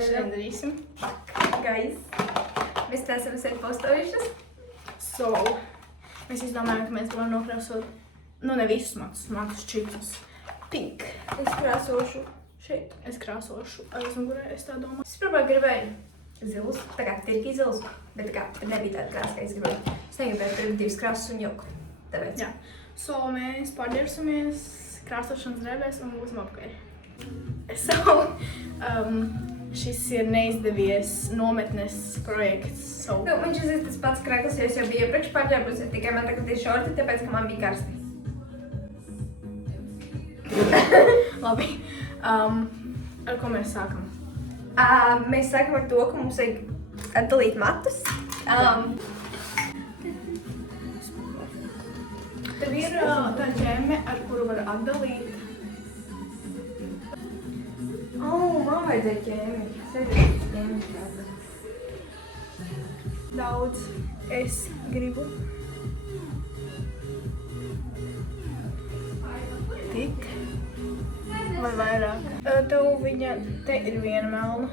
Šodien darīsim. Guys, mēs neesam sevi postojušas. So, mēs izdomājām, ka mēs varam nokrāsot, ne visus matus čipsus. Pink. Es krāsošu šeit. Es krāsošu aizmugurē, es tā domāju. Es pirmā gribēju zilus, tā kā tirki zilus, bet tā kā nebija tāda krāsa, kā es gribēju. Es negribēju tur divas krāsas un jauku. Tāpēc. Jā. So, mēs pārģērsimies krāsošanas drēbēs un būsim apakaļ. So, šis ir neizdevies nometnes projekts. So. Nu, man šis ir tas pats krekls, jo es jau biju iepriekš pārģērbusies, tikai man tagad ir šorti, tāpēc, ka man bija karsti. Labi. Ar ko mēs sākam? Mēs sākam ar to, ka mums vajag atdalīt matus. Tev ir tā ķemme, ar kuru var atdalīt. Man vajadzēja ķēmi. Sēdēt ķēmi tāda. Daudz es gribu. Tik. Vai vairāk? Tev viņa, te ir viena melna.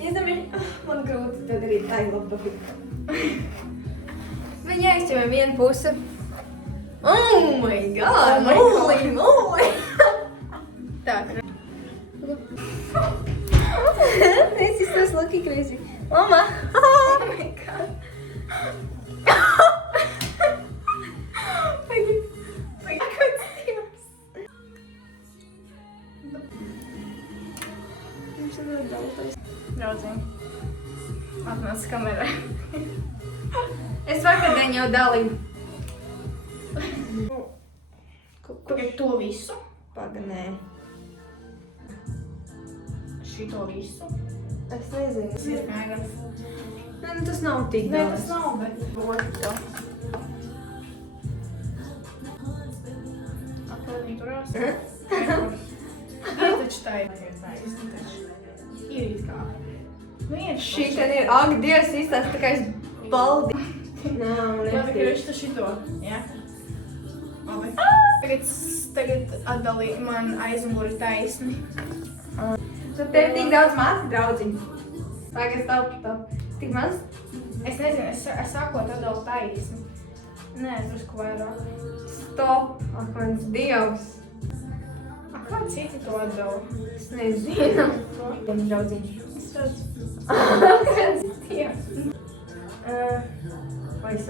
Iedomājies, man grūti tad arī tā ir laba. Viņa aizķemē vienu pusi. Oh my god! Holy! Tā. This is so lucky crazy. Mama! Oh my god! Draudziņ, atnāc kamerai. Es vakardien jau dalīju. Kur to visu? Paganē. Šito visu? Es nezinu. Tas ir mēgas. Nu, tas nav tik Nē, daudz. tas nav, bet otru. Apelniņ turās. Ir taču tā ir. Ir it kā. Šī ten ir, ak, Dievs, izstāsta tā kā es baldi. Nav, Labi, ka viņš tu šito. Jā. Labi. Tagad atdalīja man aizmuguri taisni. Tu tev tik daudz mati, draudziņi. Pagaid, stop. Tik maz? Es nezinu, es sākot atdalu taisni. Nē, drusku vairāk. Stop. Ak, mans Dievs. Kā citi to atdala? Es nezinu. Draudziņi. Es redzu. Dievs. Vai es...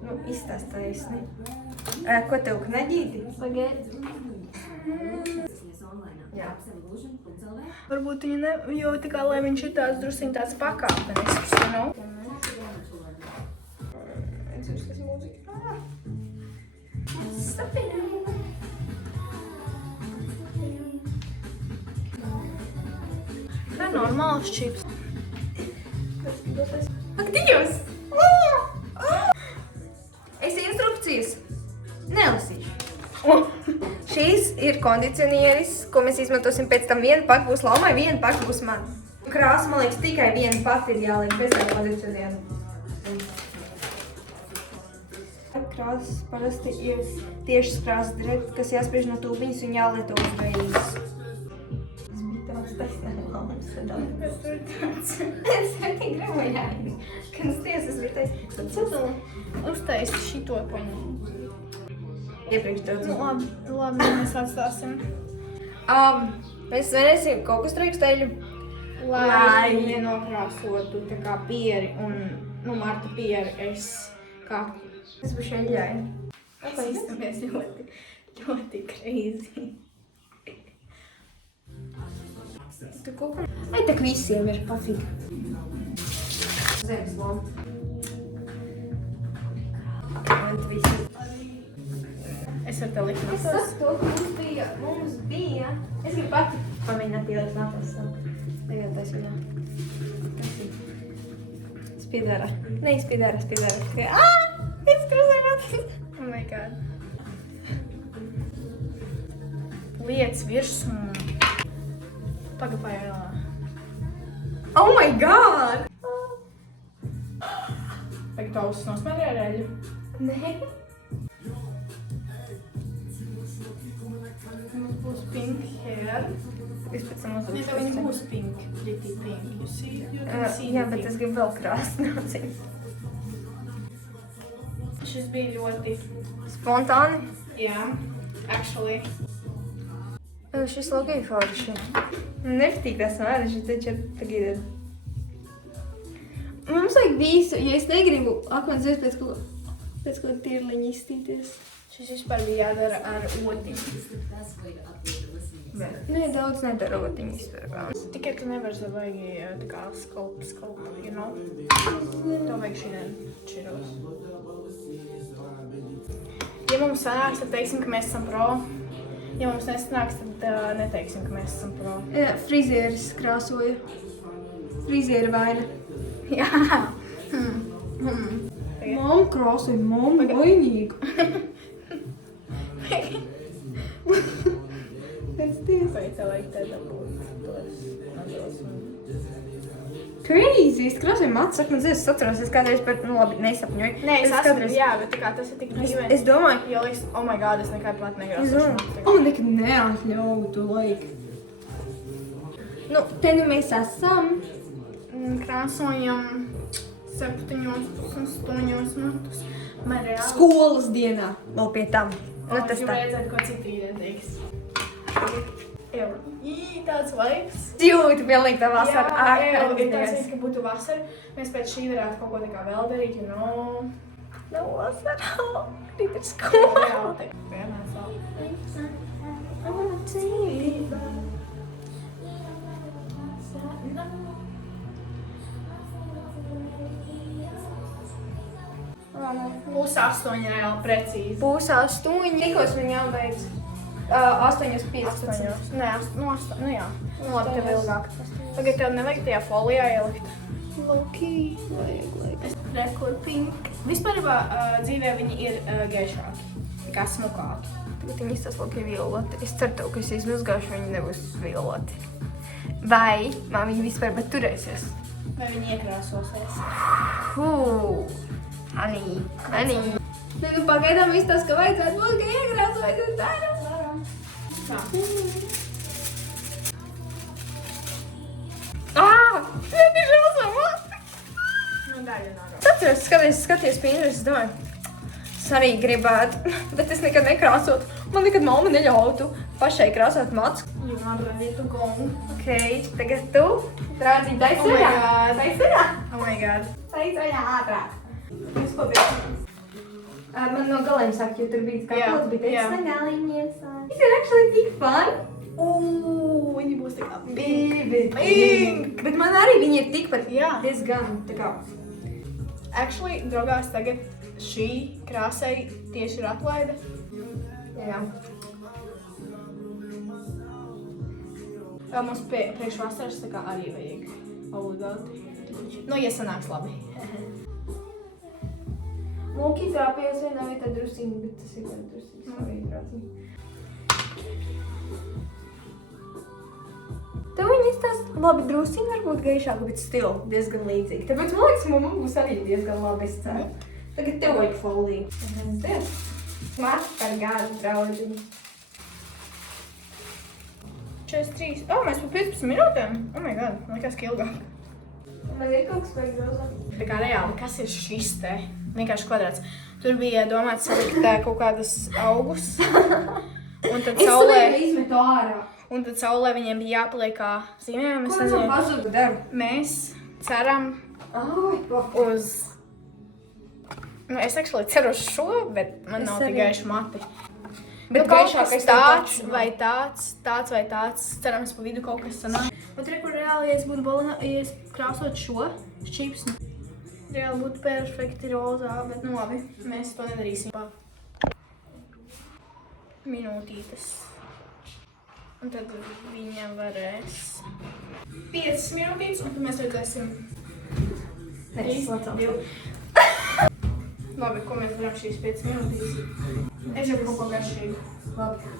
Nu, izstāst taisni. Ko tev knaģīti? Pagaid. Jā. Varbūt viņa ne, jo tikai, lai viņš ir tāds drusiņ tāds pakāpenisks, you know? Es jūs, kas mūzika. Stopinā. Tā ir normāls čips. Ak, Dievs! Es instrukcijas nelasīšu. Šīs ir kondicionieris, ko mēs izmantosim pēc tam. Viena paka būs Laumai, viena paka būs man. Krāsa, man liekas, tikai viena pati ir jāliek bez kondicionieru. Krāsas parasti ir tiešas krāsas direkt, kas jāspriež no tūbiņas un jālieto uzreiz. Tas bija tāds taisnēm Laumai sadalīt. Kas tur ir tāds? Es arī gribu jāiet. Kad tiesas bija taisnēm. Tad sadalī. Uztaisi šito paņem. Iepriekš daudz. Labi, mēs atstāsim. Mēs svinēsim kokostraiksteļu. Lai nenokrāsotu tā kā pieri un, Marta pieri es kā... Es būšu eļļāju. Pazīstamies ļoti crazy. Tu kokam? Ai, tak visiem ir pafīgi. Zemes loma. Man tu visi. Es ar tev liku Es saku to, ka mums bija. Es gribu pati pamēģināt ielikt nāpās savu. Tagad tas viņā. Spidara. Ne, spidara. Es kruzēju. Oh my god. Liec virsmu. Pagapājā. Oh my god! Vai tu ausis nosmērē ar eļu? Nē. Mums būs pink hair. Es pēc tam Ne, tev viņi uzliku. būs pink, pretty pink. You see? You can see Jā, the bet pink. es gribu vēl krāsni nocīt. Šis bija ļoti, Spontāni. jā, actually. Šis logo ir forši. Nepatīk tas vārds, šis taču ir tagad. Mums vajag visu, ja es negribu akmens ies pēc kaut kā tirliņa izstīties. Šis vispār bija jādara ar otiņu. Nē, daudz nedara otiņu izpērkā. Tikai tu nevari zavaigi tā kā skalp, you know? Tev vajag šodien čiros. Ja mums sanāks, tad teiksim, ka mēs esam pro. Ja mums nesanāks, tad neteiksim, ka mēs esam pro. Frizieris krāsoja. Friziera vaina. Jā. Mamma krāsoja, mamma vainīga. Pēc tiesa. Vai tev vajag te dabūt tos mazos un... Crazy, es krāsoju matus, saka, man es atceros, es kādreiz par, nu labi, nesapņoju. Nē, es esmu, kādreiz... jā, bet tā kā tas ir tik brīveni. Es domāju, Jo liekas, oh my god, es nekad pat es negrāsošu domāju, matu. man nekad neatļautu, like. Nu, te nu mēs esam. Krāsojam 7, 8 matus. Man reāli... Skolas dienā, vēl pie tam. Nu, tas Gribu tā. redzēt, ko citi identiks. Tāds vibes. Jūtu pilnīgi tā vasara. Jā, ir tāds veids, ka būtu vasara. Mēs pēc šī varētu kaut ko tā kā vēl darīt, you know. Nav vasara. Rīt ir skola. Vienmēr savu. I wanna take it. Plus 8 reāli precīzi. Būs 8, tikos man jābeidz. 8:15. Nē, nu jā. Nu labi, tev ilgāk. Tagad tev nevajag tajā folijā ielikt. Loki, vajag, like. Es rekur pink. Vispārībā dzīvē viņi ir gaišāki. Tā kā smukāki. Tagad viņi izstāsta loki violoti. Es ceru tev, ka es izmazgāšu, viņi nebūs violoti. Vai man viņi vispār bet turēsies? Vai viņi iekrāsosies? Anī. Ne, nu pagaidām izstāsta, ka vajadzētu būt, ka iekrāsojas, es ceru. Tā. Diemžēl savu mati. Nu daļa nāga. Atceros, skaties Pinterest, es domāju, es arī gribētu, bet es nekad nekrāsotu. Man nekad mamma neļautu pašai krāsot matus. You want ready to go? Ok, tagad tu, drādziņ, taisi Oh my vaļā. god. Taisi vaļā. Oh my god. Taisi vaļā ātrāk. Jūs pabeigsim. Man no galiem saka, jo tur bija kā Jā, plats, bija jā. teicis no galiņiem sāk. This is actually tik fun. Viņi būs tā kā Pink. Bet man arī viņi ir tikpat Jā. diezgan tā kā. Actually, draugās, tagad šī krāsai tieši ir atlaide. Jā. Mums priekš vasaras tā kā arī vajag obligāti. Nu, ja sanāks labi. Mūki trāpījās vienā vietā drusciņi, bet tas ir gan drusciņi svarīgi drāciņi. Tev viņi izstāsta labi drusciņi varbūt gaišāk, bet still diezgan līdzīgi. Tāpēc man liekas, mamma būs arī diezgan labi, es ceru. Tagad tev vajag foliju. Mats par gādu draudziņu. 43. Oh, mēs pa 15 minūtēm? Oh my god, man liekas, ka ilgāk. Man ir kaut kas vajag grozā. Tā kā reāli, kas ir šis te? Vienkārši kvadrāts. Tur bija domāts salikt kaut kādus augus. Un tad saulē... izmetu ārā. Un tad saulē viņiem bija jāpaliek kā zīmējumi. Ko man pazudu devu? Mēs ceram Ai, uz... Nu, es actually ceru uz šo, bet man Es nav arī. tik gaiši mati. Nu, Bet kaut gaišākais kas tev tāds taču vai tāds vai tāds. Cerams, pa vidu kaut kas sanāk. Bet re, kur reāli, ja es būtu ja es krāsot šo šķips, reāli būtu perfekti rozā, bet nu labi, mēs to nedarīsim. Minūtītes. Un tad viņa varēs 5 minūtītes, un tad mēs redzēsim. Nē, es lacām. Labi, ko mēs varam šīs 5 minūtītes? Es jau kaut ko garšīgu. Labi.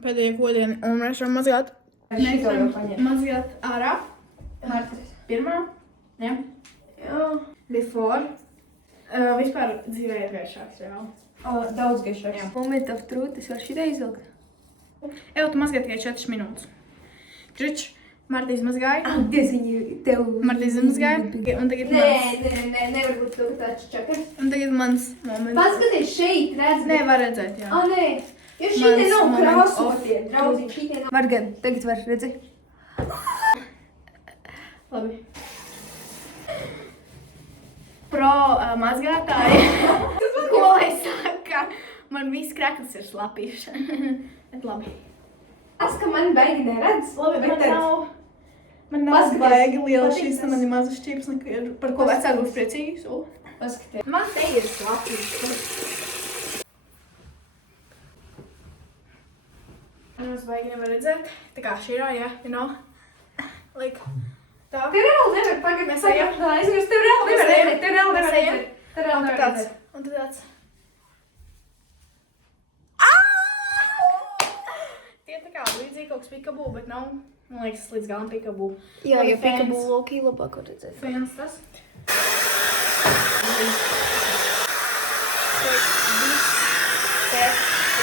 Pēdējie kodieni, un mēs varam mazgāt. Mēs to jau paņēmām. Mazgāt ārā. Martas. Pirmā. Jā. Jā. Before. Vispār dzīvē ir gaišāks, reāli. Daudz gaišāks. Moment of truth, es varu šitā izvilkt. Evo, tu mazgāji tikai 4 minūtes. Čuč, Marta izmazgāja. Diezviņi tev. Marta izmazgāja. Un tagad mans. Nevar būt tev tāds čakars. Un tagad mans moments. Paskaties šeit, redz. Nē, var redzēt, jā. Nē. Jo šitie nav Mans krāsotie, draudziņi, šitie nav. Var gan, tagad var, redzi. Labi. Pro mazgātāji. Ko lai saka? Man viss krekls ir slapīši. Bet labi. Tas, ka man baigi neredz. Labi, bet man nav Paskaties, baigi liela patīk šīs, tas. man ir mazas šķips, par ko vecāki būs priecīgi. Paskaties. Man te ir slapīši. Es baigi nevar redzēt. Tā kā šīrā, jā, you know. Like, tā. Tev reāli nevar pagaid. Mēs ejam. Es tev reāli nevar Mēs ejam. redzēt. Tev reāli nevar Mēs ejam. redzēt. Tev reāli Un nevar tāds. redzēt. Un tad tāds. Tie tā kā līdzīgi kaut kas pikabū, bet nav, man liekas, līdz galam pikabū. Jā, Labi, jo fans. pikabū lokī labāk var redzēt. Fans tas. Te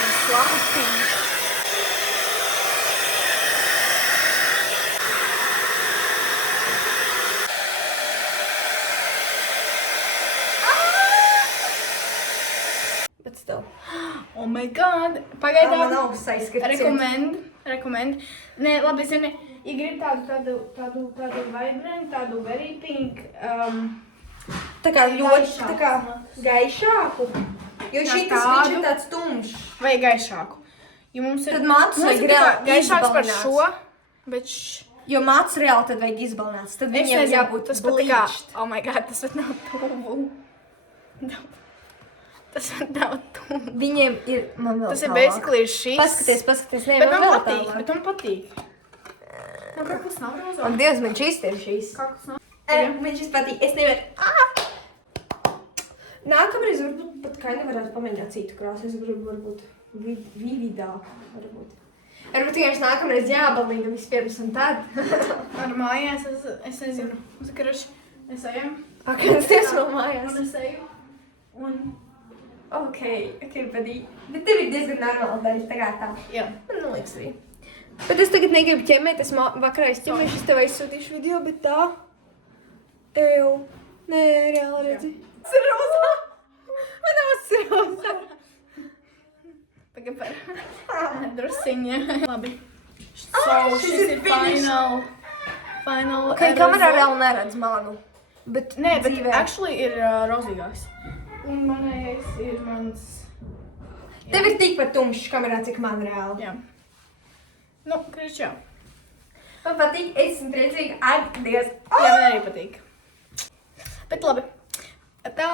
ir slapīši. Bet still. Oh my god! Man Pagaidām. nav saiskrits. Rekomend. Nē, labi, zini, ja gribi tādu vibrant, tādu very pink, Tā kā ļoti, Gaišāku. tā kā gaišāku. Jo Jā, šitas tādu. viņš ir tāds tumšs. vai gaišāku. Ja mums ir, Tad mācis mums vajag ir tā kā reāli gaišāks par izbalnāts. šo, bet Jo mācis reāli tad vajag izbalnāts. Tad es viņiem nezinu, jābūt tas pat tā kā, bleached. oh my god, tas pat nav tuvu. Tas pat nav tuvu. Viņiem ir, man vēl Tas ir tālāk. basically šis. Paskaties, nē, Bet man man vēl patīk, tālāk. bet man patīk. Man kakls nav rozā. Ak, Dievs, man šis ir šīs. Kakls nav. Man šis patīk, es nevaru. Nākamreiz varbūt pat kaini varētu pamēģināt citu krāsu. Es gribu varbūt vividāk. Varbūt tikai nākamreiz jābalīga vispirms un tad. Ar mājās es nezinu. Uz karaši es ejam. Ak, es esmu mājās. Un es eju. Un, Ok, patīk. Bet tev ir diezgan normāli darīt tā kā tā. jā. Man liekas arī. Bet es tagad negribu ķemmēt, es vakarā izķemmēšu, es tev aizsūtīšu video, bet tā. Ew. Nē, reāli redzi. Tas ir rozā. Man ir rozā. Tagad par drusiņa. Labi. So, šis šis ir ir finish. final Ok, kamerā reāli neredz manu. Bet Nē, bet dzīvē. actually ir rozīgāks. Un manējais ir mans... Tev ir tikpat tumšs kamerā, cik man reāli. Jā. Nu, krišķi jā. Man patīk, es esmu priecīga. Ak, Dievs. Jā, man arī patīk. Bet labi. Tā.